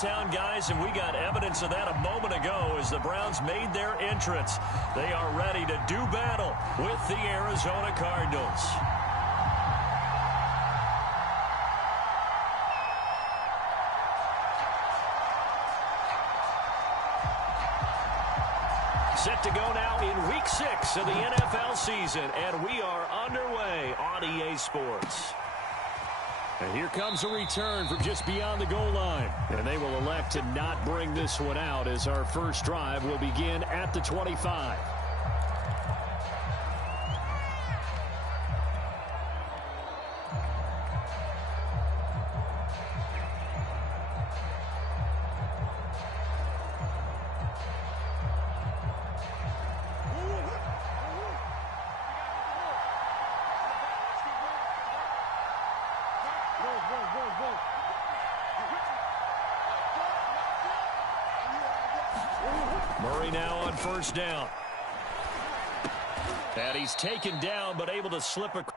downtown, guys, and we got evidence of that a moment ago as the Browns made their entrance. They are ready to do battle with the Arizona Cardinals. Set to go now in Week 6 of the NFL season, and we are underway on EA Sports. And here comes a return from just beyond the goal line. And they will elect to not bring this one out as our first drive will begin at the 25. Murray now on first down. And he's taken down but able to slip across.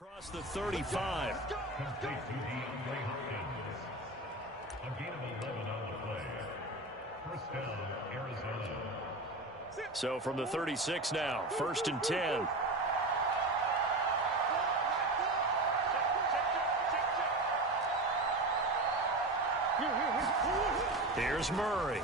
Across the 35. A gain of 11 on the play. First down, Arizona. So from the 36 now, 1st and 10. Here's Murray.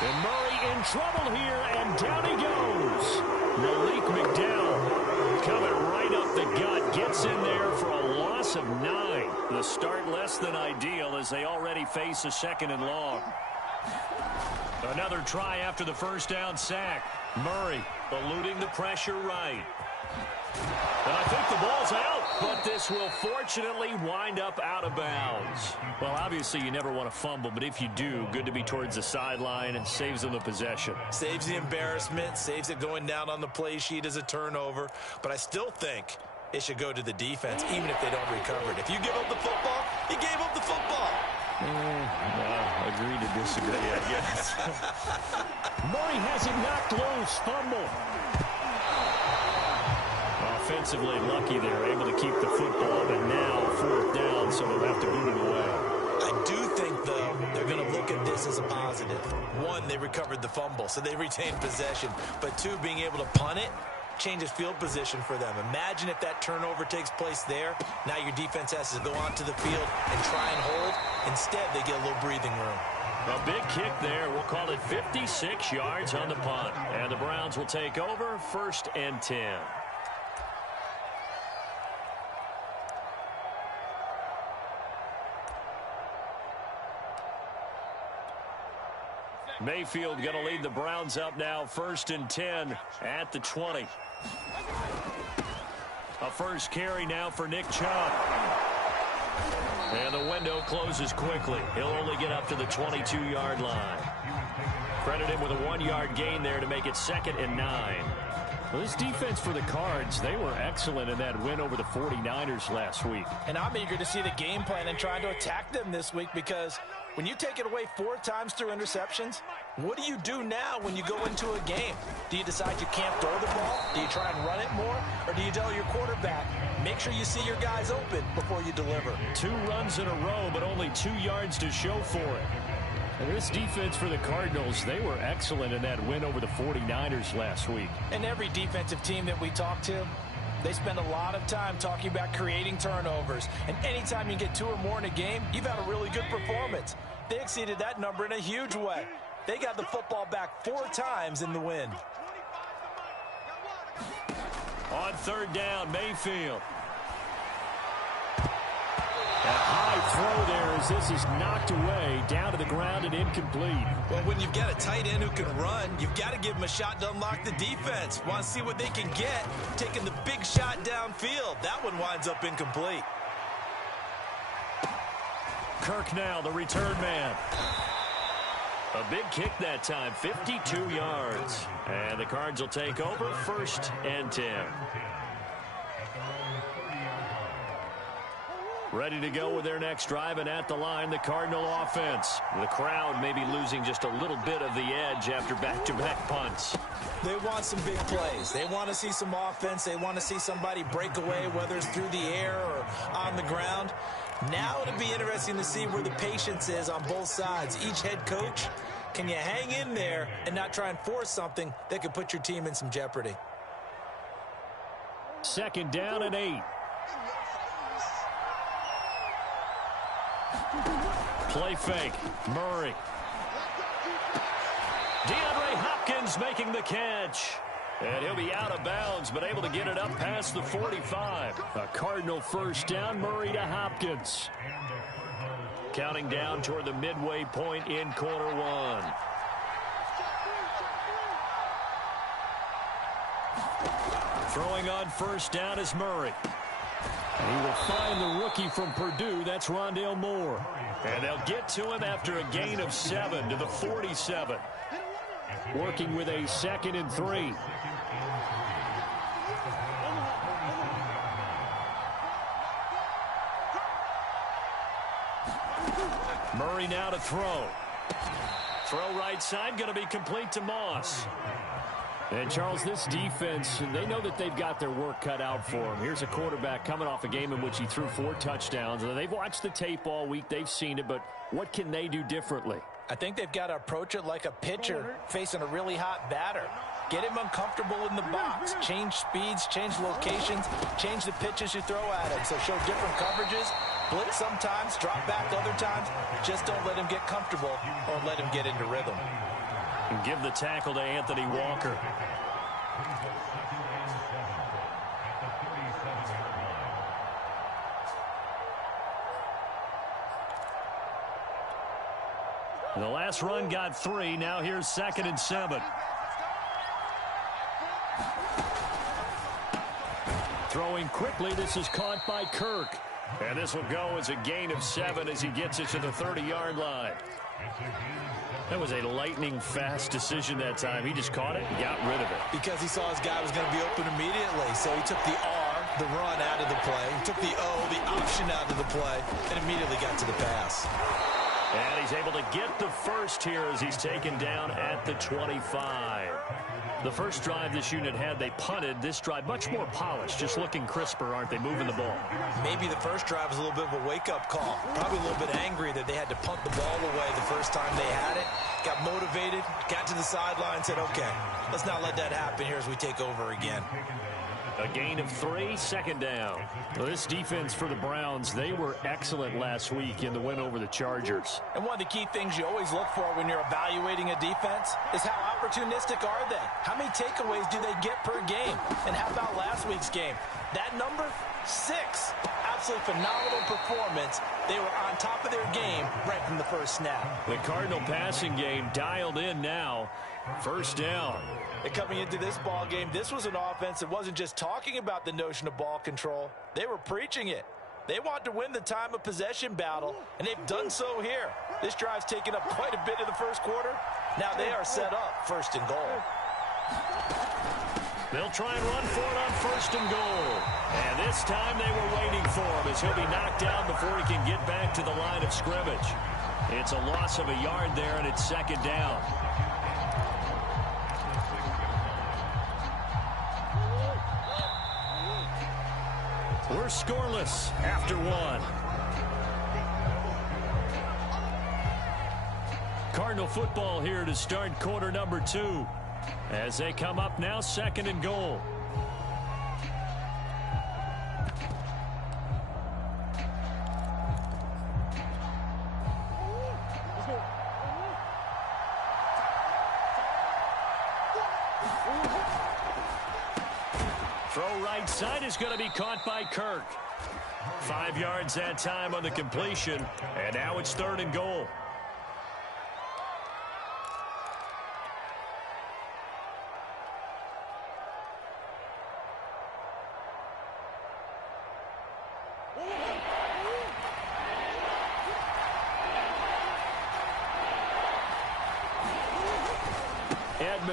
And Murray in trouble here, and down he goes. Malik McDowell coming right up the gut, gets in there for a loss of 9. The start less than ideal as they already face a 2nd and long. Another try after the first down sack. Murray eluding the pressure right. And I think the ball's out, but this will fortunately wind up out of bounds. Well, obviously you never want to fumble, but if you do, good to be towards the sideline and saves them the possession. Saves the embarrassment, saves it going down on the play sheet as a turnover, but I still think it should go to the defense, even if they don't recover it. If you give up the football, you gave up the football. Agree to disagree, I guess. Murray has it knocked loose, fumble. Offensively lucky they're able to keep the football, but now 4th down, so they'll have to boot it away. I do think, though, they're going to look at this as a positive. 1, they recovered the fumble, so they retained possession. But 2, being able to punt it changes field position for them. Imagine if that turnover takes place there. Now your defense has to go onto the field and try and hold. Instead, they get a little breathing room. A big kick there. We'll call it 56 yards on the punt. And the Browns will take over 1st and 10. Mayfield going to lead the Browns up now, 1st and 10 at the 20. A first carry now for Nick Chubb. And the window closes quickly. He'll only get up to the 22-yard line. Credit him with a 1-yard gain there to make it 2nd and 9. Well, this defense for the Cards, they were excellent in that win over the 49ers last week. And I'm eager to see the game plan and trying to attack them this week, because when you take it away 4 times through interceptions, what do you do now when you go into a game? Do you decide you can't throw the ball? Do you try and run it more? Or do you tell your quarterback, make sure you see your guys open before you deliver? 2 runs in a row, but only 2 yards to show for it. And this defense for the Cardinals, they were excellent in that win over the 49ers last week. And every defensive team that we talk to, they spend a lot of time talking about creating turnovers. And anytime you get 2 or more in a game, you've had a really good performance. They exceeded that number in a huge way. They got the football back 4 times in the win. On 3rd down, Mayfield. A high throw there as this is knocked away, down to the ground and incomplete. Well, when you've got a tight end who can run, you've got to give him a shot to unlock the defense. Want to see what they can get, taking the big shot downfield. That one winds up incomplete. Kirk now, the return man. A big kick that time, 52 yards. And the Cards will take over 1st and 10. Ready to go with their next drive, and at the line, the Cardinal offense. The crowd may be losing just a little bit of the edge after back-to-back punts. They want some big plays. They want to see some offense. They want to see somebody break away, whether it's through the air or on the ground. Now it'll be interesting to see where the patience is on both sides. Each head coach, can you hang in there and not try and force something that could put your team in some jeopardy? 2nd down and 8. Play fake. Murray. DeAndre Hopkins making the catch. And he'll be out of bounds, but able to get it up past the 45. A Cardinal 1st down. Murray to Hopkins. Counting down toward the midway point in quarter 1. Throwing on 1st down is Murray. He will find the rookie from Purdue. That's Rondale Moore. And they'll get to him after a gain of 7 to the 47. Working with a 2nd and 3. Murray now to throw. Throw right side, going to be complete to Moss. And, Charles, this defense, they know that they've got their work cut out for them. Here's a quarterback coming off a game in which he threw 4 touchdowns. They've watched the tape all week. They've seen it, but what can they do differently? I think they've got to approach it like a pitcher facing a really hot batter. Get him uncomfortable in the box. Change speeds, change locations, change the pitches you throw at him. So show different coverages. Blitz sometimes, drop back other times. Just don't let him get comfortable or let him get into rhythm. And give the tackle to Anthony Walker. The last run got 3. Now here's 2nd and 7. Throwing quickly. This is caught by Kirk. And this will go as a gain of 7 as he gets it to the 30-yard line. That was a lightning-fast decision that time. He just caught it and got rid of it. Because he saw his guy was going to be open immediately. So he took the R, the run, out of the play. He took the O, the option, out of the play, and immediately got to the pass. And he's able to get the first here as he's taken down at the 25. The first drive this unit had, they punted. This drive, much more polished, just looking crisper, aren't they, moving the ball? Maybe the first drive was a little bit of a wake-up call. Probably a little bit angry that they had to punt the ball away the first time they had it. Got motivated, got to the sideline, said, okay, let's not let that happen here as we take over again. A gain of 3, 2nd down. Well, this defense for the Browns, they were excellent last week in the win over the Chargers. And one of the key things you always look for when you're evaluating a defense is how opportunistic are they? How many takeaways do they get per game? And how about last week's game? That number, 6. Absolutely phenomenal performance. They were on top of their game right from the first snap. The Cardinal passing game dialed in now. 1st down. And coming into this ball game, this was an offense that wasn't just talking about the notion of ball control. They were preaching it. They want to win the time of possession battle, and they've done so here. This drive's taken up quite a bit of the first quarter. Now they are set up 1st and goal. They'll try and run for it on 1st and goal. And this time they were waiting for him as he'll be knocked down before he can get back to the line of scrimmage. It's a loss of a yard there, and it's 2nd down. We're scoreless after 1. Cardinal football here to start quarter number 2. As they come up now, 2nd and goal. Throw right side is going to be caught by Kirk. 5 yards that time on the completion, and now it's 3rd and goal.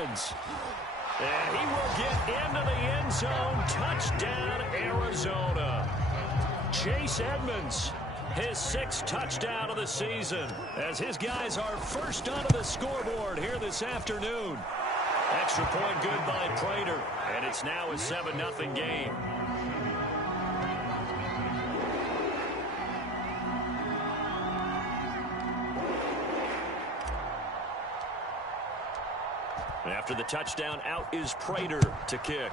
Edmonds. And he will get into the end zone. Touchdown, Arizona. Chase Edmonds, his 6th touchdown of the season, as his guys are first onto the scoreboard here this afternoon. Extra point good by Prater, and it's now a 7-0 game. After the touchdown, out is Prater to kick.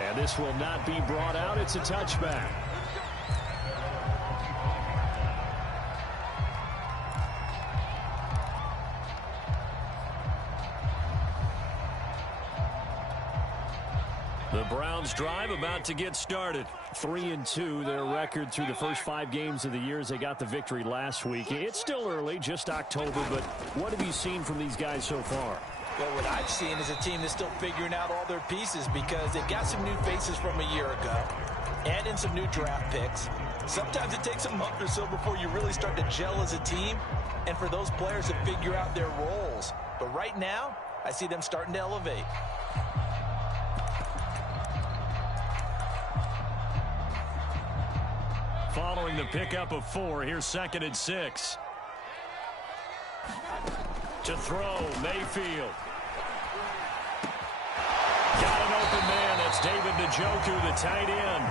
And this will not be brought out. It's a touchback. The Browns drive about to get started. 3-2, their record through the first 5 games of the year as they got the victory last week. It's still early, just October, but what have you seen from these guys so far? Well, what I've seen is a team that's still figuring out all their pieces because they've got some new faces from a year ago, add in some new draft picks. Sometimes it takes a month or so before you really start to gel as a team and for those players to figure out their roles. But right now, I see them starting to elevate. Following the pickup of 4, here's 2nd and 6. To throw, Mayfield. Got an open man. That's David Njoku, the tight end.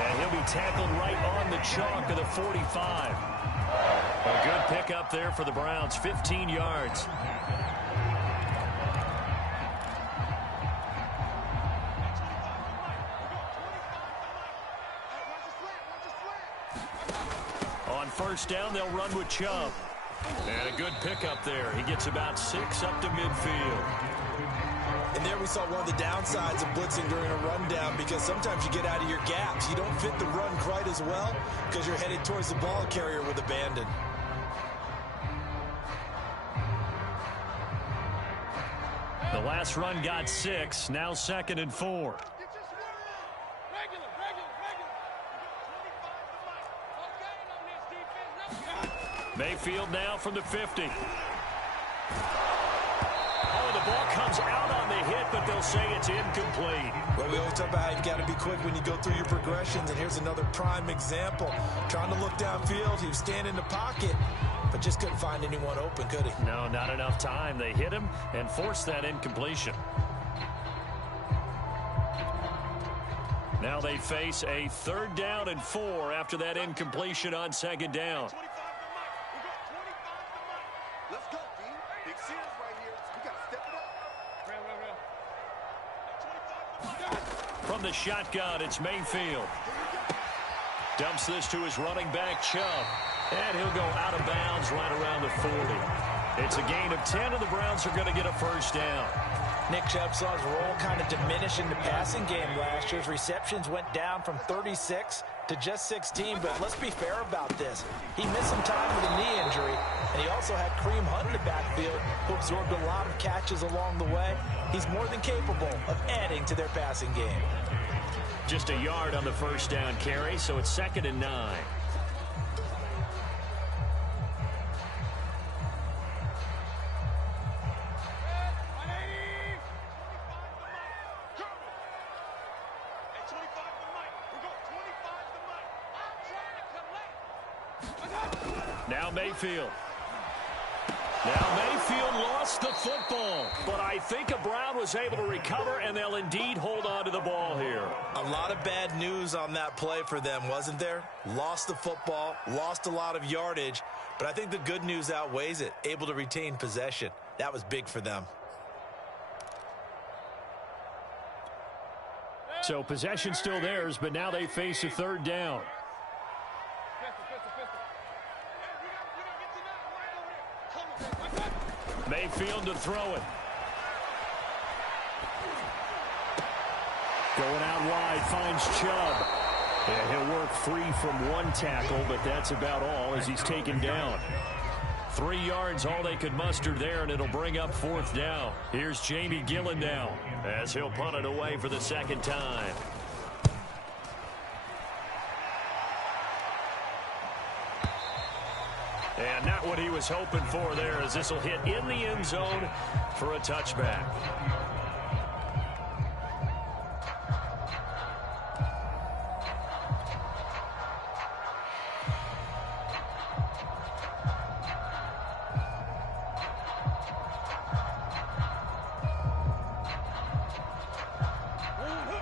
And he'll be tackled right on the chalk of the 45. A good pickup there for the Browns, 15 yards. On first down, they'll run with Chubb. And a good pickup there. He gets about 6 up to midfield. And there we saw one of the downsides of blitzing during a rundown, because sometimes you get out of your gaps. You don't fit the run quite as well because you're headed towards the ball carrier with abandon. The last run got 6. Now 2nd and 4. Mayfield now from the 50. Oh, the ball comes out on the hit, but they'll say it's incomplete. Well, we always talk about how you've got to be quick when you go through your progressions, and here's another prime example. Trying to look downfield, he was standing in the pocket, but just couldn't find anyone open, could he? No, not enough time. They hit him and forced that incompletion. Now they face a 3rd down and 4 after that incompletion on 2nd down. From the shotgun, it's Mayfield. Dumps this to his running back, Chubb. And he'll go out of bounds right around the 40. It's a gain of 10, and the Browns are going to get a first down. Nick Chubb saw his role kind of diminish in the passing game last year. His receptions went down from 36 to just 16, but let's be fair about this. He missed some time with a knee injury, and he also had Kareem Hunt in the backfield, who absorbed a lot of catches along the way. He's more than capable of adding to their passing game. Just a yard on the first down carry, so it's 2nd and 9. Now Mayfield. Now Mayfield lost the football, but I think a Brown was able to recover, and they'll indeed hold on to the ball here. A lot of bad news on that play for them, wasn't there? Lost the football, lost a lot of yardage, but I think the good news outweighs it. Able to retain possession. That was big for them. So possession still theirs, but now they face a 3rd down. Mayfield to throw it. Going out wide, finds Chubb. And he'll work free from 1 tackle, but that's about all as he's taken down. 3 yards, all they could muster there, and it'll bring up 4th down. Here's Jamie Gillen now, as he'll punt it away for the 2nd time. And not got what he was hoping for there, as this will hit in the end zone for a touchback.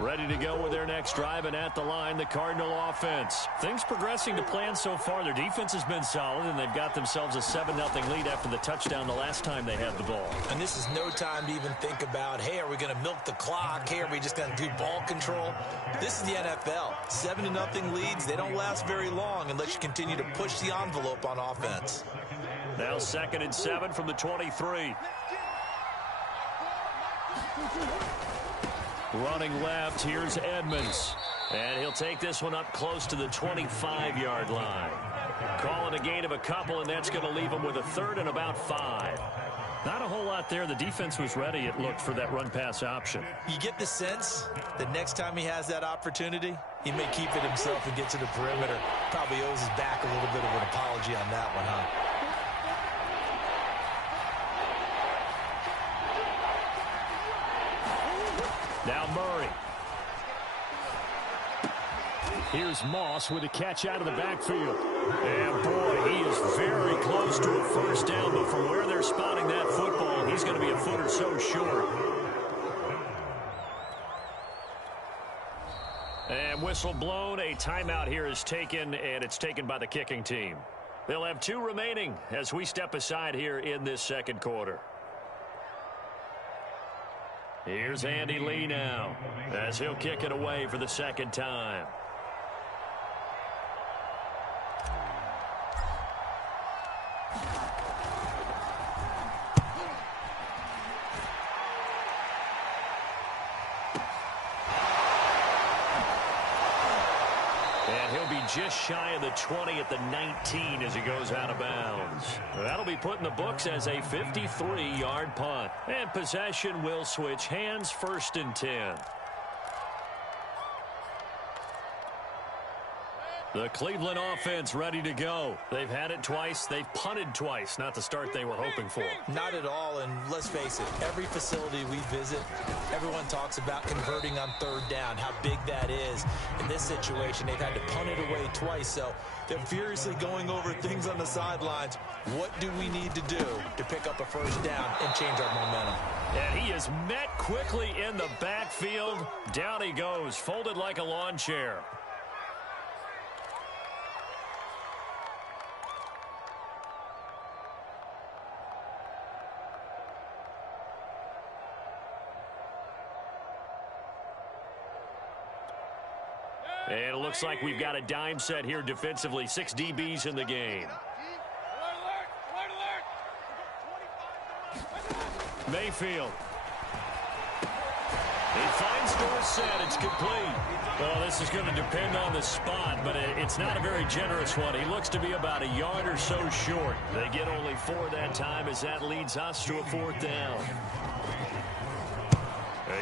Ready to go with their next drive, and at the line, the Cardinal offense. Things progressing to plan so far. Their defense has been solid, and they've got themselves a 7-0 lead after the touchdown the last time they had the ball. And this is no time to even think about, hey, are we going to milk the clock? Hey, are we just going to do ball control? This is the NFL. 7-0 leads, they don't last very long unless you continue to push the envelope on offense. Now 2nd and 7 from the 23. Running left, here's Edmonds. And he'll take this one up close to the 25-yard line. Calling a gain of a couple, and that's going to leave him with a 3rd and about 5. Not a whole lot there. The defense was ready, it looked, for that run-pass option. You get the sense that next time he has that opportunity, he may keep it himself and get to the perimeter. Probably owes his back a little bit of an apology on that one, huh? Now Murray. Here's Moss with a catch out of the backfield. And boy, he is very close to a first down, but from where they're spotting that football, he's going to be a foot or so short. And whistle blown. A timeout here is taken, and it's taken by the kicking team. They'll have 2 remaining as we step aside here in this second quarter. Here's Andy Lee now, as he'll kick it away for the 2nd time. And he'll be just shy of the 20 at the 19 as he goes out of bounds. That'll be put in the books as a 53-yard punt. And possession will switch hands, 1st and 10. The Cleveland offense ready to go. They've had it twice. They've punted twice. Not the start they were hoping for. Not at all, and let's face it, every facility we visit, everyone talks about converting on 3rd down, how big that is. In this situation, they've had to punt it away twice, so they're furiously going over things on the sidelines. What do we need to do to pick up a 1st down and change our momentum? And he is met quickly in the backfield. Down he goes, folded like a lawn chair. And it looks like we've got a dime set here defensively. 6 DBs in the game. Mayfield. He finds Dorsett. It's complete. Well, this is going to depend on the spot, but it's not a very generous one. He looks to be about a yard or so short. They get only 4 that time as that leads us to a 4th down.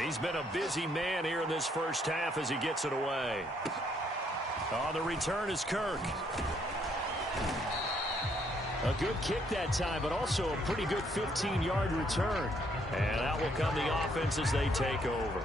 He's been a busy man here in this first half as he gets it away. On the return is Kirk. A good kick that time, but also a pretty good 15-yard return. And out will come the offense as they take over.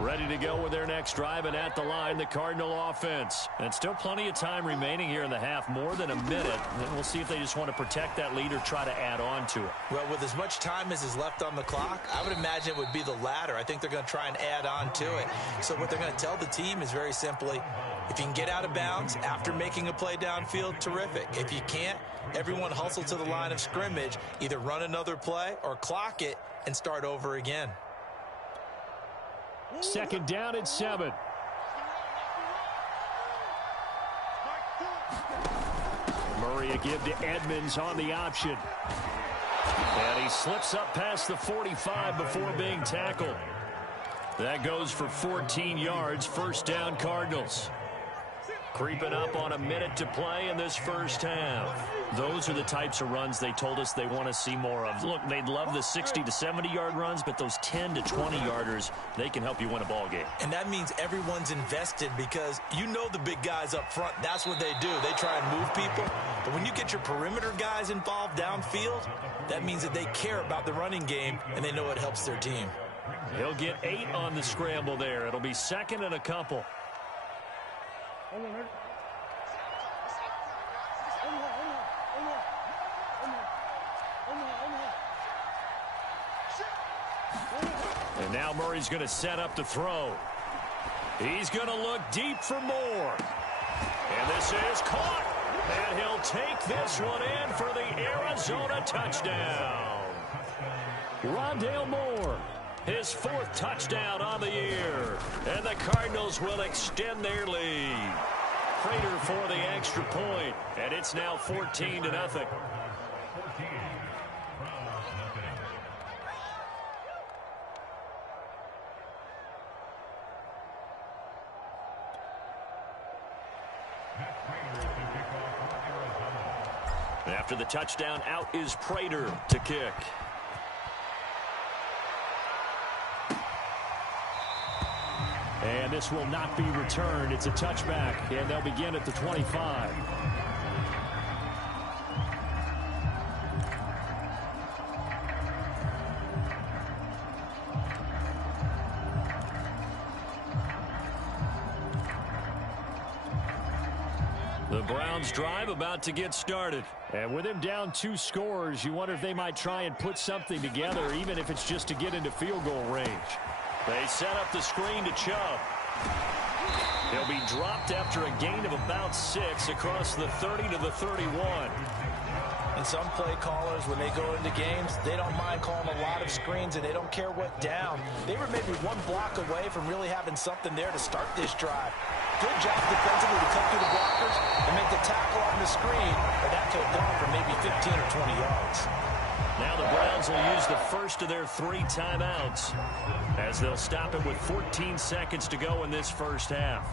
Ready to go with their next drive, and at the line, the Cardinal offense. And still plenty of time remaining here in the half, more than a minute. And we'll see if they just want to protect that lead or try to add on to it. Well, with as much time as is left on the clock, I would imagine it would be the latter. I think they're going to try and add on to it. So what they're going to tell the team is very simply, if you can get out of bounds after making a play downfield, terrific. If you can't, everyone hustle to the line of scrimmage, either run another play or clock it and start over again. 2nd down and 7. Murray a give to Edmonds on the option. And he slips up past the 45 before being tackled. That goes for 14 yards. 1st down, Cardinals. Creeping up on a minute to play in this first half. Those are the types of runs they told us they want to see more of. Look, they'd love the 60 to 70-yard runs, but those 10 to 20-yarders, they can help you win a ball game. And that means everyone's invested because you know the big guys up front, that's what they do. They try and move people. But when you get your perimeter guys involved downfield, that means that they care about the running game and they know it helps their team. He'll get 8 on the scramble there. It'll be second and a couple. And now Murray's going to set up the throw. He's going to look deep for more. And this is caught. And he'll take this one in for the Arizona touchdown. Rondale Moore, his 4th touchdown on the year. And the Cardinals will extend their lead. Prater for the extra point. And it's now 14-0. After the touchdown, out is Prater to kick. And this will not be returned. It's a touchback, and they'll begin at the 25. The Browns drive about to get started. And with him down 2 scores, you wonder if they might try and put something together, even if it's just to get into field goal range. They set up the screen to Chubb. He'll be dropped after a gain of about 6 across the 30 to the 31. And some play callers, when they go into games, they don't mind calling a lot of screens, and they don't care what down. They were maybe 1 block away from really having something there to start this drive. Good job defensively to cut through the blockers and make the tackle on the screen, but that could have gone for maybe 15 or 20 yards. Now the Browns will use the first of their 3 timeouts as they'll stop it with 14 seconds to go in this first half.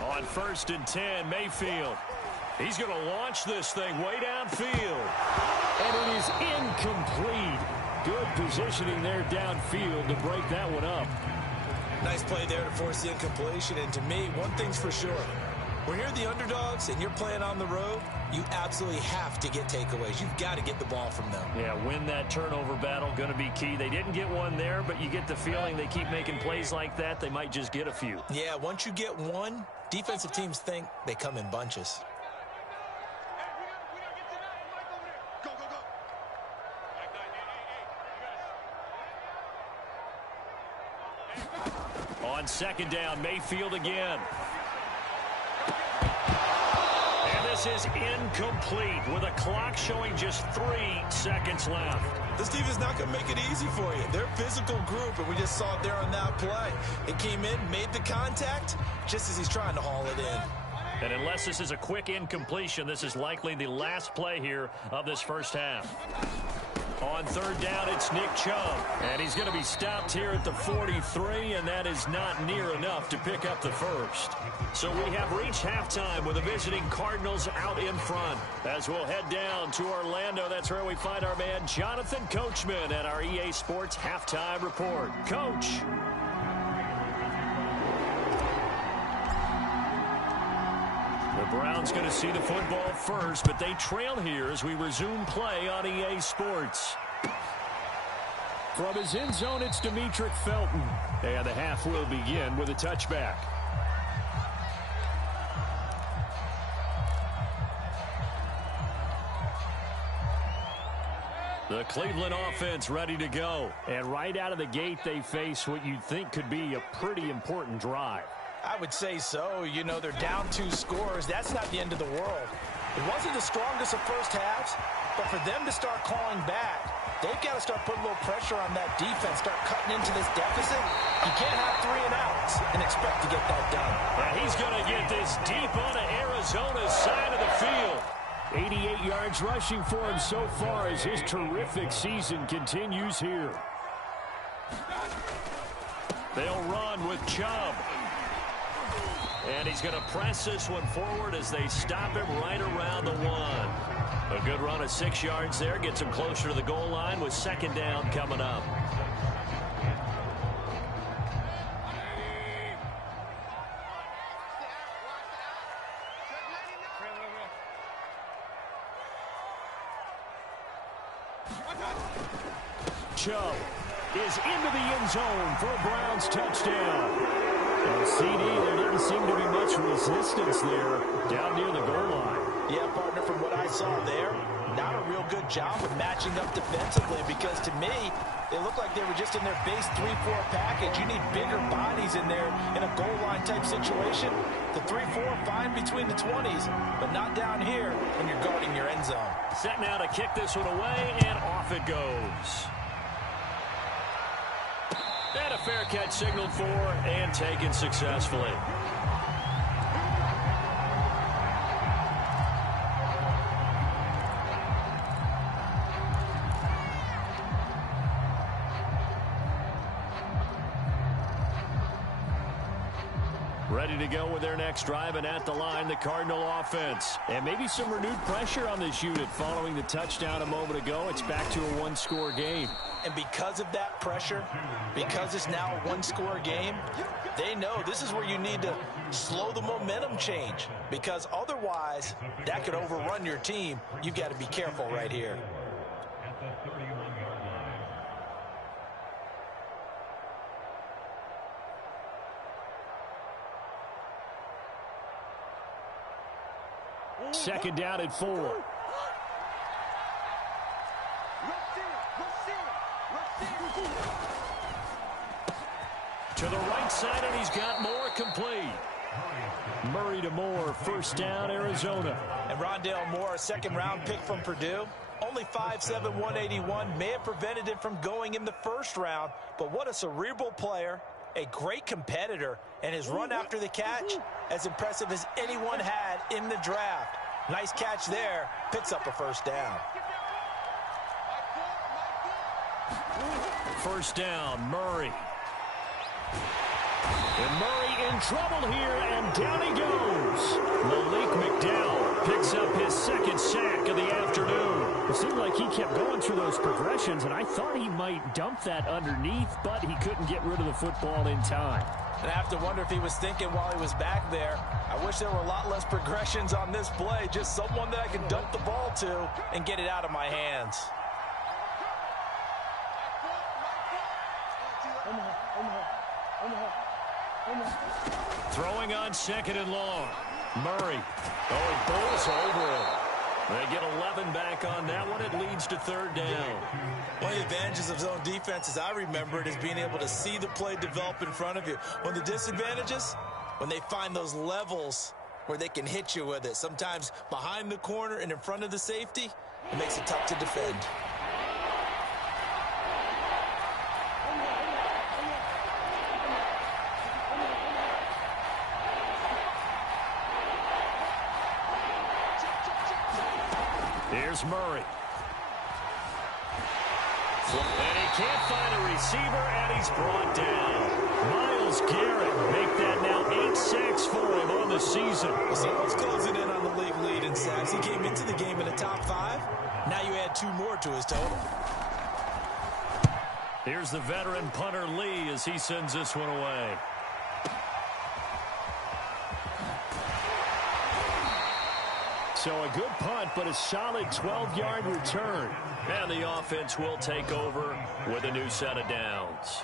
On 1st and 10, Mayfield. He's going to launch this thing way downfield. And it is incomplete. Good positioning there downfield to break that one up. Nice play there to force the incompletion. And to me, one thing's for sure. When you're the underdogs and you're playing on the road, you absolutely have to get takeaways. You've got to get the ball from them. Yeah, win that turnover battle, going to be key. They didn't get one there, but you get the feeling they keep making plays like that, they might just get a few. Yeah, once you get one, defensive teams think they come in bunches. On 2nd down, Mayfield again. And this is incomplete with a clock showing just 3 seconds left. This team is not going to make it easy for you. They're a physical group, and we just saw it there on that play. It came in, made the contact, just as he's trying to haul it in. And unless this is a quick incompletion, this is likely the last play here of this first half. On 3rd down, it's Nick Chubb. And he's going to be stopped here at the 43, and that is not near enough to pick up the first. So we have reached halftime with the visiting Cardinals out in front. As we'll head down to Orlando, that's where we find our man Jonathan Coachman at our EA Sports Halftime Report. Coach. The Browns going to see the football first, but they trail here as we resume play on EA Sports. From his end zone, it's Demetric Felton. And the half will begin with a touchback. The Cleveland offense ready to go. And right out of the gate, they face what you'd think could be a pretty important drive. I would say so. You know, they're down 2 scores. That's not the end of the world. It wasn't the strongest of first halves, but for them to start calling back, They've got to start putting a little pressure on that defense, start cutting into this deficit. You can't have 3 and outs and expect to get that done. And he's going to get this deep onto Arizona's side of the field. 88 yards rushing for him so far as his terrific season continues here. They'll run with Chubb. And he's going to press this one forward as they stop him right around the 1. A good run of 6 yards there. Gets him closer to the goal line with second down coming up. Chubb is into the end zone for a Browns touchdown. And CD, there didn't seem to be much resistance there down near the goal line. Yeah, partner, from what I saw there, not a real good job of matching up defensively because to me, it looked like they were just in their base 3-4 package. You need bigger bodies in there in a goal line type situation. The 3-4 fine between the 20s, but not down here when you're guarding your end zone. Set now to kick this one away, and off it goes. And a fair catch signaled for and taken successfully. Ready to go with their next drive, and at the line, the Cardinal offense. And maybe some renewed pressure on this unit following the touchdown a moment ago. It's back to a one-score game. And because of that pressure, because it's now a one-score game, they know this is where you need to slow the momentum change. Because otherwise, that could overrun your team. You've got to be careful right here. At the 31-yard line. Second down at 4. To the right side, and he's got Moore complete. Murray to Moore, first down, Arizona. And Rondale Moore, a second-round pick from Purdue. Only 5'7", 181. May have prevented him from going in the first round, but what a cerebral player, a great competitor, and his run after the catch, as impressive as anyone had in the draft. Nice catch there, picks up a first down. First down, Murray. And Murray in trouble here, and down he goes. Malik McDowell picks up his second sack of the afternoon. It seemed like he kept going through those progressions, and I thought he might dump that underneath, but he couldn't get rid of the football in time. And I have to wonder if he was thinking while he was back there, I wish there were a lot less progressions on this play, just someone that I can dump the ball to and get it out of my hands. Throwing on second and long. Murray. Oh, he bowls over it. They get 11 back on that one. It leads to third down. One of the advantages of zone defense, as I remember it, is being able to see the play develop in front of you. One of the disadvantages, when they find those levels where they can hit you with it, sometimes behind the corner and in front of the safety, it makes it tough to defend. Here's Murray. And he can't find a receiver, and he's brought down. Myles Garrett make that now 8 sacks for him on the season. Someone's closing in on the league lead in sacks. He came into the game in the top 5. Now you add 2 more to his total. Here's the veteran punter Lee as he sends this one away. So a good punt, but a solid 12-yard return. And the offense will take over with a new set of downs.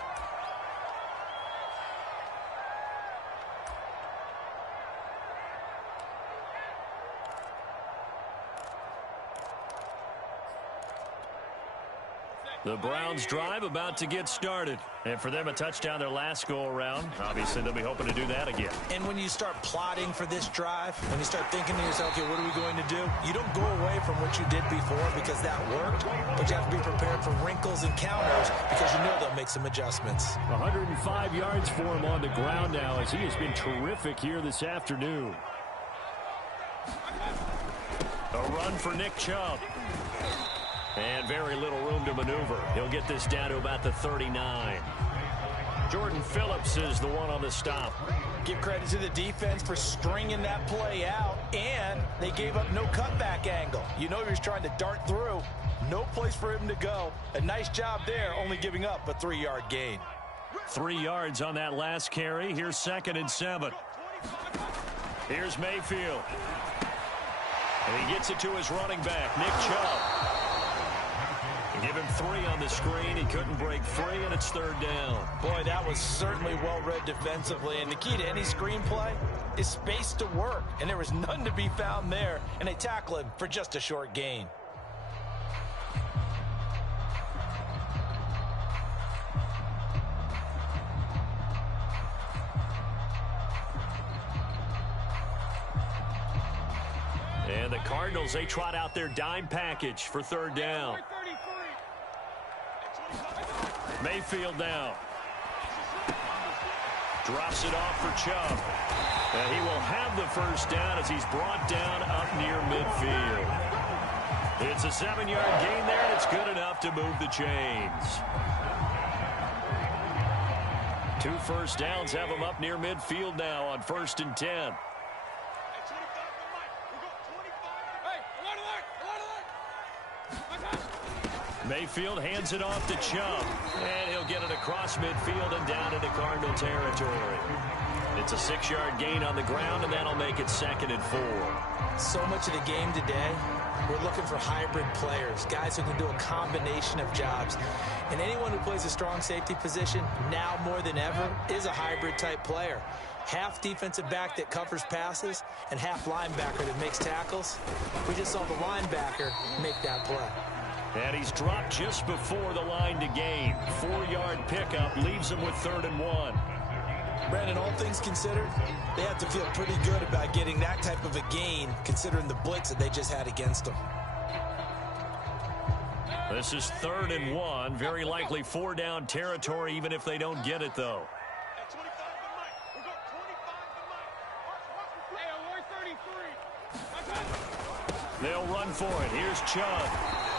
The Browns drive about to get started. And for them, a touchdown their last go-around. Obviously, they'll be hoping to do that again. And when you start plotting for this drive, when you start thinking to yourself, okay, what are we going to do? You don't go away from what you did before because that worked, but you have to be prepared for wrinkles and counters because you know they'll make some adjustments. 105 yards for him on the ground now as he has been terrific here this afternoon. A run for Nick Chubb. And very little room to maneuver. He'll get this down to about the 39. Jordan Phillips is the one on the stop. Give credit to the defense for stringing that play out, and they gave up no cutback angle. You know he was trying to dart through. No place for him to go. A nice job there, only giving up a 3-yard gain. 3 yards on that last carry. Here's 2nd and 7. Here's Mayfield. And he gets it to his running back, Nick Chubb. Give him 3 on the screen. He couldn't break free, and it's 3rd down. Boy, that was certainly well-read defensively. And the key to any screen play is space to work. And there was none to be found there. And they tackle him for just a short gain. And the Cardinals, they trot out their dime package for 3rd down. Mayfield now. Drops it off for Chubb. And he will have the 1st down as he's brought down up near midfield. It's a 7-yard gain there, and it's good enough to move the chains. 2 first downs have him up near midfield now on 1st and 10. Mayfield hands it off to Chubb, and he'll get it across midfield and down into Cardinal territory. It's a 6-yard gain on the ground, and that'll make it 2nd and 4. So much of the game today, we're looking for hybrid players, guys who can do a combination of jobs. And anyone who plays a strong safety position, now more than ever, is a hybrid-type player. Half defensive back that covers passes, and half linebacker that makes tackles. We just saw the linebacker make that play. And he's dropped just before the line to gain. 4-yard pickup leaves him with 3rd and 1. Brandon, all things considered, they have to feel pretty good about getting that type of a gain, considering the blitz that they just had against them. This is 3rd and 1. Very likely 4-down territory, even if they don't get it, though. They'll run for it. Here's Chubb.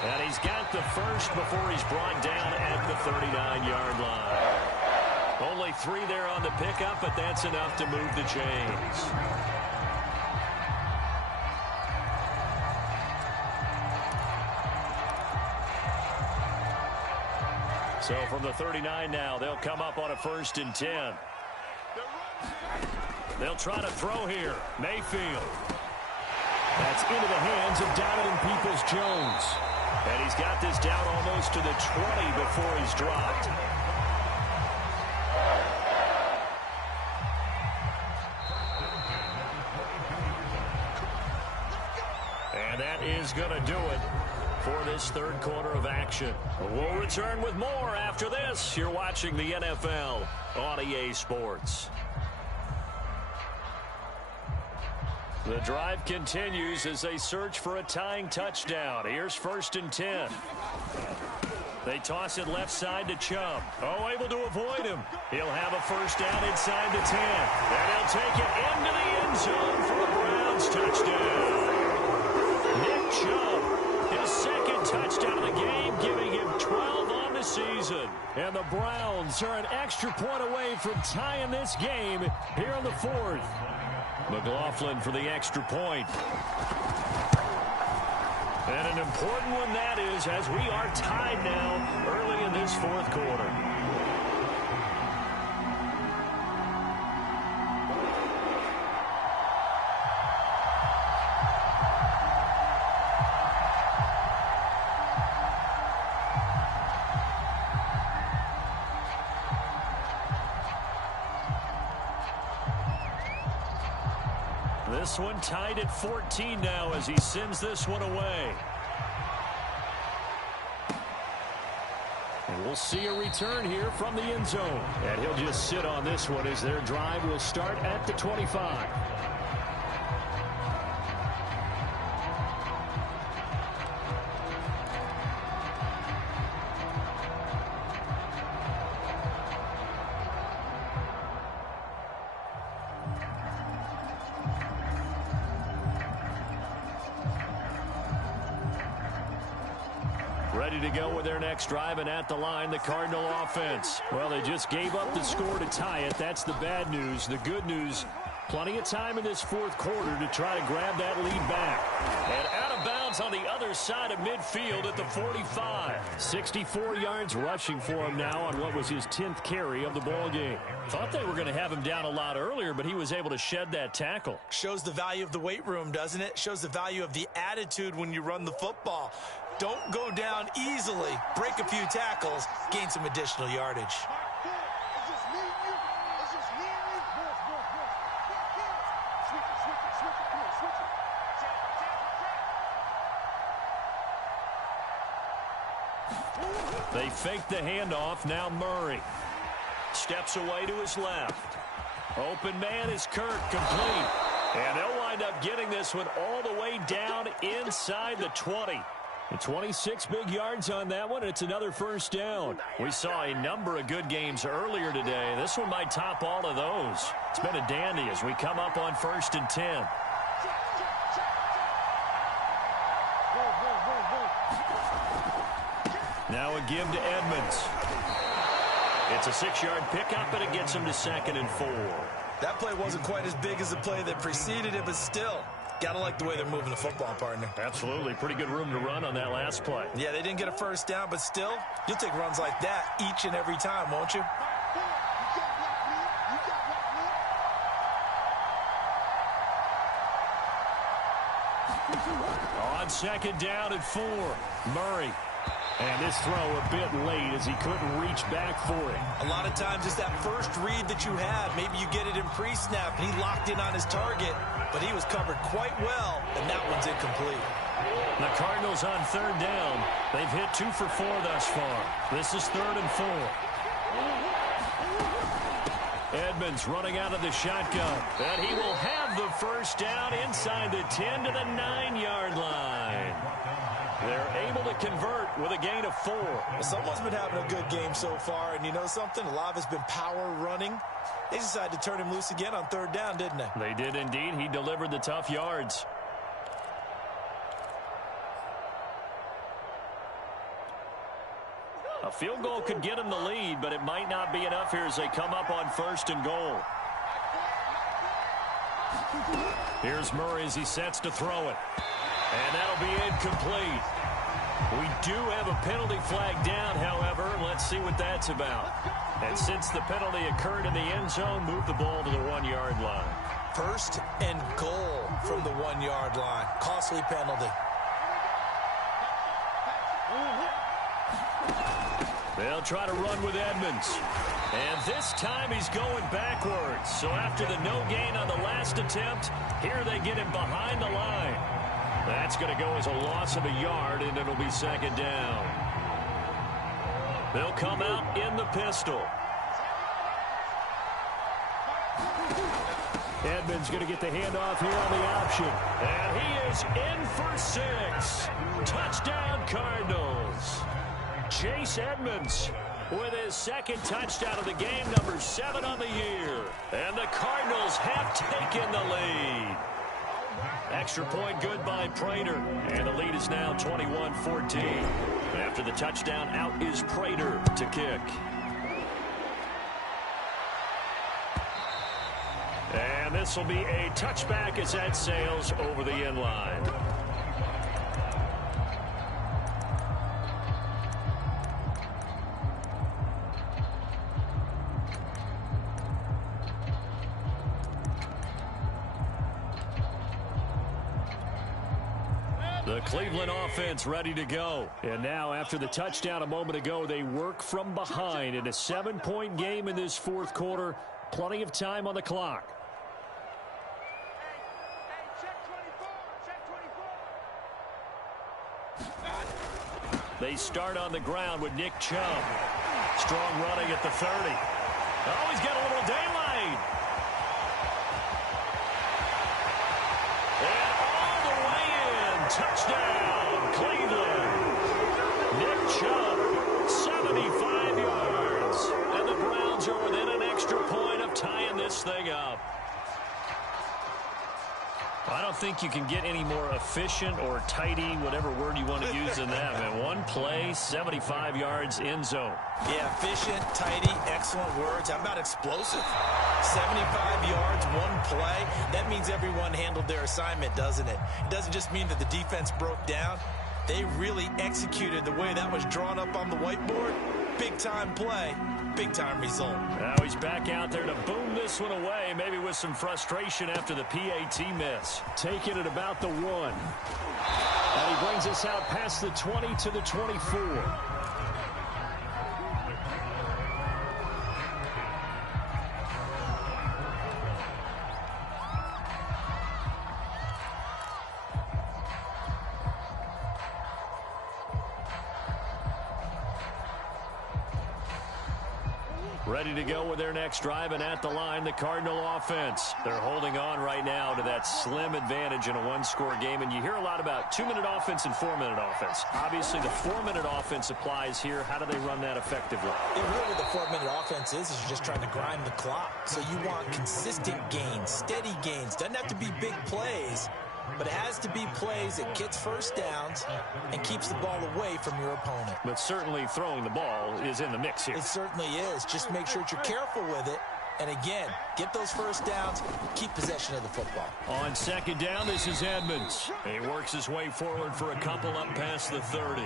And he's got the 1st before he's brought down at the 39-yard line. Only 3 there on the pickup, but that's enough to move the chains. So from the 39 now, they'll come up on a 1st and 10. They'll try to throw here. Mayfield. That's into the hands of Donovan Peoples-Jones. And he's got this down almost to the 20 before he's dropped. And that is going to do it for this 3rd quarter of action. We'll return with more after this. You're watching the NFL on EA Sports. The drive continues as they search for a tying touchdown. Here's 1st and 10. They toss it left side to Chubb. Oh, able to avoid him. He'll have a 1st down inside the 10. And he'll take it into the end zone for a Browns touchdown. Nick Chubb, his 2nd touchdown of the game, giving him 12 on the season. And the Browns are an extra point away from tying this game here on the 4th. McLaughlin for the extra point. And an important one that is, as we are tied now early in this 4th quarter. This one tied at 14 now as he sends this one away. And we'll see a return here from the end zone. And he'll just sit on this one as their drive will start at the 25. Ready to go with their next drive, and at the line, the Cardinal offense. Well, they just gave up the score to tie it. That's the bad news. The good news, plenty of time in this fourth quarter to try to grab that lead back. And out of bounds on the other side of midfield at the 45. 64 yards rushing for him now on what was his 10th carry of the ball game. Thought they were going to have him down a lot earlier, but he was able to shed that tackle. Shows the value of the weight room, doesn't it? Shows the value of the attitude when you run the football. Don't go down easily. Break a few tackles. Gain some additional yardage. They fake the handoff. Now Murray steps away to his left. Open man is Kirk, complete. And they'll wind up getting this one all the way down inside the 20. And 26 big yards on that one. It's another first down. We saw a number of good games earlier today. This one might top all of those. It's been a dandy as we come up on 1st and 10. Now a give to Edmonds. It's a 6-yard pickup, and it gets him to 2nd and 4. That play wasn't quite as big as the play that preceded it, but still, gotta like the way they're moving the football, partner. Absolutely. Pretty good room to run on that last play. Yeah, they didn't get a first down, but still, you'll take runs like that each and every time, won't you? On 2nd down and 4, Murray. And this throw a bit late as he couldn't reach back for it. A lot of times it's that first read that you have. Maybe you get it in pre-snap, and he locked in on his target, but he was covered quite well, and that one's incomplete. The Cardinals on 3rd down. They've hit 2 for 4 thus far. This is 3rd and 4. Edmonds running out of the shotgun. And he will have the first down inside the 10 to the 9-yard line. They're able to convert with a gain of 4. Someone's been having a good game so far, and you know something? A lot of it's been power running. They decided to turn him loose again on 3rd down, didn't they? They did indeed. He delivered the tough yards. A field goal could get him the lead, but it might not be enough here as they come up on 1st and goal. Here's Murray as he sets to throw it. And that'll be incomplete. We do have a penalty flag down, however. Let's see what that's about. And since the penalty occurred in the end zone, move the ball to the 1-yard line. 1st and goal from the 1-yard line. Costly penalty. They'll try to run with Edmonds. And this time he's going backwards. So after the no gain on the last attempt, here they get him behind the line. That's going to go as a loss of a yard, and it'll be 2nd down. They'll come out in the pistol. Edmonds going to get the handoff here on the option. And he is in for 6. Touchdown, Cardinals. Chase Edmonds with his 2nd touchdown of the game, number 7 on the year. And the Cardinals have taken the lead. Extra point good by Prater. And the lead is now 21-14. After the touchdown, out is Prater to kick. And this will be a touchback as that sails over the end line. The Cleveland offense ready to go. And now after the touchdown a moment ago, they work from behind in a 7-point game in this fourth quarter. Plenty of time on the clock. They start on the ground with Nick Chubb. Strong running at the 30. Oh, he's got a little daylight. And all the way in. Touchdown, Cleveland. Nick Chubb, 75 yards. And the Browns are within an extra point of tying this thing up. I don't think you can get any more efficient or tidy, whatever word you want to use in that. Man, one play, 75 yards, end zone. Yeah, efficient, tidy, excellent words. How about explosive? 75 yards, one play. That means everyone handled their assignment, doesn't it? It doesn't just mean that the defense broke down. They really executed the way that was drawn up on the whiteboard. Big-time play, big-time result. Now he's back out there to boom this one away, maybe with some frustration after the PAT miss. Taking it about the 1. And he brings us out past the 20 to the 24. Ready to go with their next drive, and at the line, the Cardinal offense. They're holding on right now to that slim advantage in a one-score game, and you hear a lot about 2-minute offense and 4-minute offense. Obviously, the 4-minute offense applies here. How do they run that effectively? Really what the 4-minute offense is you're just trying to grind the clock. So you want consistent gains, steady gains. Doesn't have to be big plays, but it has to be plays that gets first downs and keeps the ball away from your opponent. But certainly throwing the ball is in the mix here. It certainly is. Just make sure that you're careful with it. And again, get those first downs, keep possession of the football. On second down, this is Edmonds. He works his way forward for a couple up past the 30.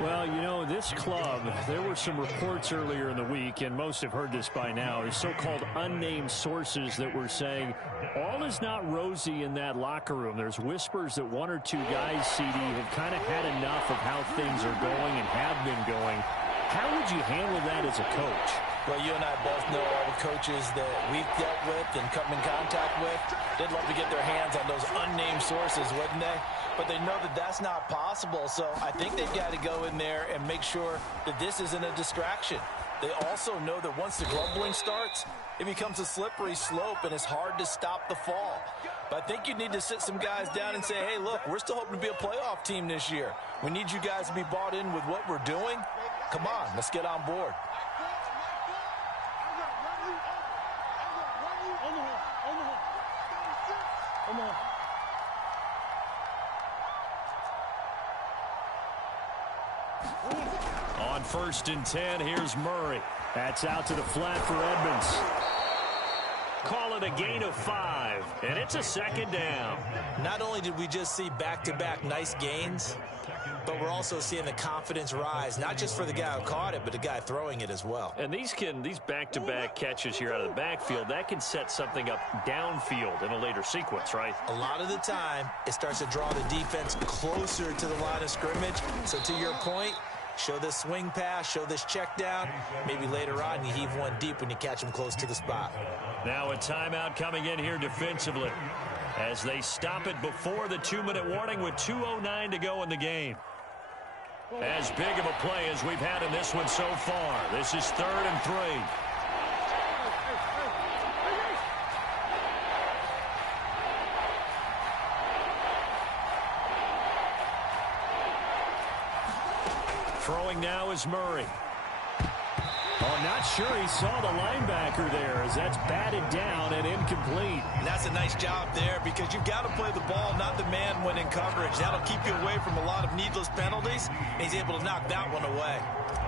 Well, you know, this club, there were some reports earlier in the week, and most have heard this by now, is so-called unnamed sources that were saying all is not rosy in that locker room. There's whispers that 1 or 2 guys, CD, have kind of had enough of how things are going and have been going. How would you handle that as a coach? Well, you and I both know all the coaches that we've dealt with and come in contact with. They'd love to get their hands on those unnamed sources, wouldn't they? But they know that that's not possible, so I think they've got to go in there and make sure that this isn't a distraction. They also know that once the grumbling starts, it becomes a slippery slope, and it's hard to stop the fall. But I think you need to sit some guys down and say, hey, look, we're still hoping to be a playoff team this year. We need you guys to be bought in with what we're doing. Come on, let's get on board. On 1st and 10, here's Murray. That's out to the flat for Edmonds. Call it a gain of 5, and it's a second down. Not only did we just see back-to-back nice gains, but we're also seeing the confidence rise, not just for the guy who caught it, but the guy throwing it as well. And these back-to-back catches here out of the backfield, that can set something up downfield in a later sequence, right? A lot of the time, it starts to draw the defense closer to the line of scrimmage. So to your point, show this swing pass, show this check down. Maybe later on you heave one deep when you catch them close to the spot. Now a timeout coming in here defensively as they stop it before the 2-minute warning with 2:09 to go in the game. As big of a play as we've had in this one so far. This is 3rd and 3. Throwing now is Murray. Oh, not sure he saw the linebacker there as that's batted down and incomplete. And that's a nice job there because you've got to play the ball, not the man when in coverage. That'll keep you away from a lot of needless penalties. And he's able to knock that one away.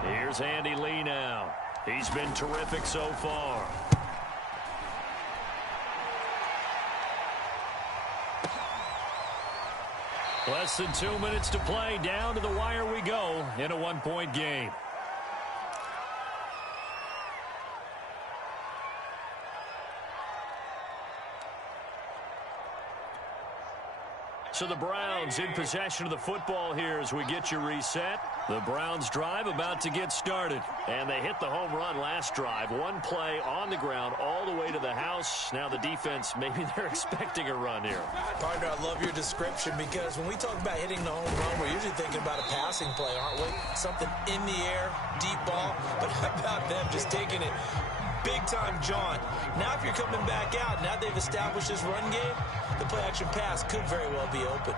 Here's Andy Lee now. He's been terrific so far. Less than 2 minutes to play. Down to the wire we go in a 1-point game. So the Browns in possession of the football here as we get you reset. The Browns drive about to get started. And they hit the home run last drive. One play on the ground all the way to the house. Now the defense, maybe they're expecting a run here. Partner, I love your description because when we talk about hitting the home run, we're usually thinking about a passing play, aren't we? Something in the air, deep ball. But how about them just taking it big-time jaunt? Now if you're coming back out, now they've established this run game, the play-action pass could very well be open.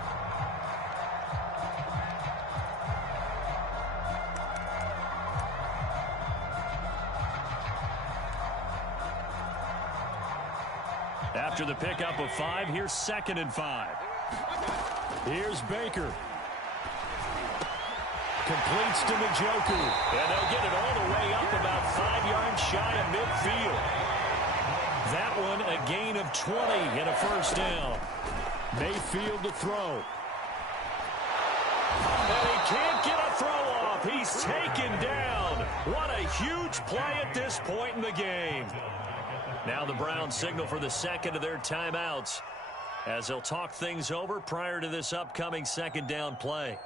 After the pickup of 5, here's 2nd and 5. Here's Baker. Completes to Njoku. And they'll get it all the way up about 5 yards shy of midfield. That one a gain of 20 and a first down. Mayfield to throw. And he can't get a throw off. He's taken down. What a huge play at this point in the game. Now the Browns signal for the second of their timeouts as they'll talk things over prior to this upcoming second down play.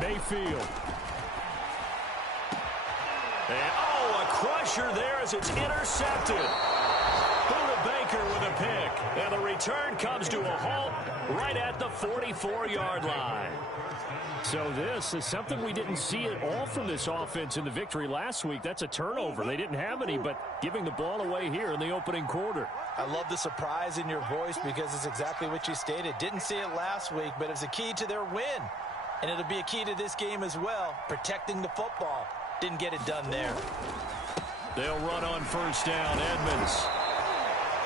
Mayfield. And, a crusher there as it's intercepted. Buda Baker with a pick. And the return comes to a halt right at the 44-yard line. So this is something we didn't see at all from this offense in the victory last week. That's a turnover. They didn't have any, but giving the ball away here in the opening quarter. I love the surprise in your voice because it's exactly what you stated. Didn't see it last week, but it's a key to their win. And it'll be a key to this game as well, protecting the football. Didn't get it done there. They'll run on first down. Edmonds.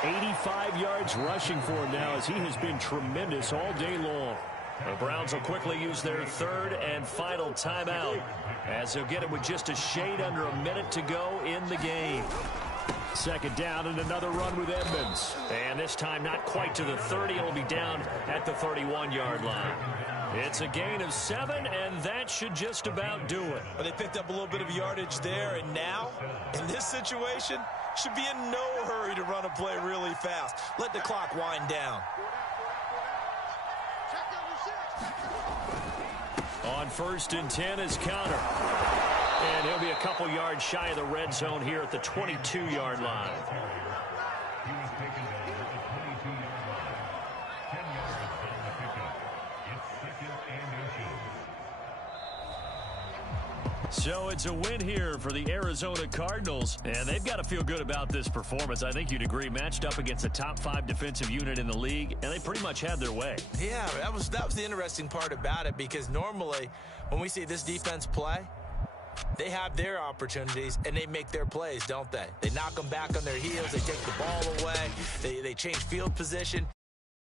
85 yards rushing for him now as he has been tremendous all day long. The Browns will quickly use their third and final timeout as they'll get it with just a shade under a minute to go in the game. Second down and another run with Edmonds. And this time not quite to the 30. It'll be down at the 31-yard line. It's a gain of 7, and that should just about do it. But they picked up a little bit of yardage there, and now, in this situation, should be in no hurry to run a play really fast. Let the clock wind down. On 1st and 10 is Counter. And he'll be a couple yards shy of the red zone here at the 22-yard line. He was taken down at the 22-yard line. 10 yards on the pickup. It's 2nd and inches. So it's a win here for the Arizona Cardinals, and they've got to feel good about this performance. I think you'd agree, matched up against a top 5 defensive unit in the league, and they pretty much had their way. Yeah, that was the interesting part about it, because normally when we see this defense play, they have their opportunities, and they make their plays, don't they? They knock them back on their heels. They take the ball away. They change field position.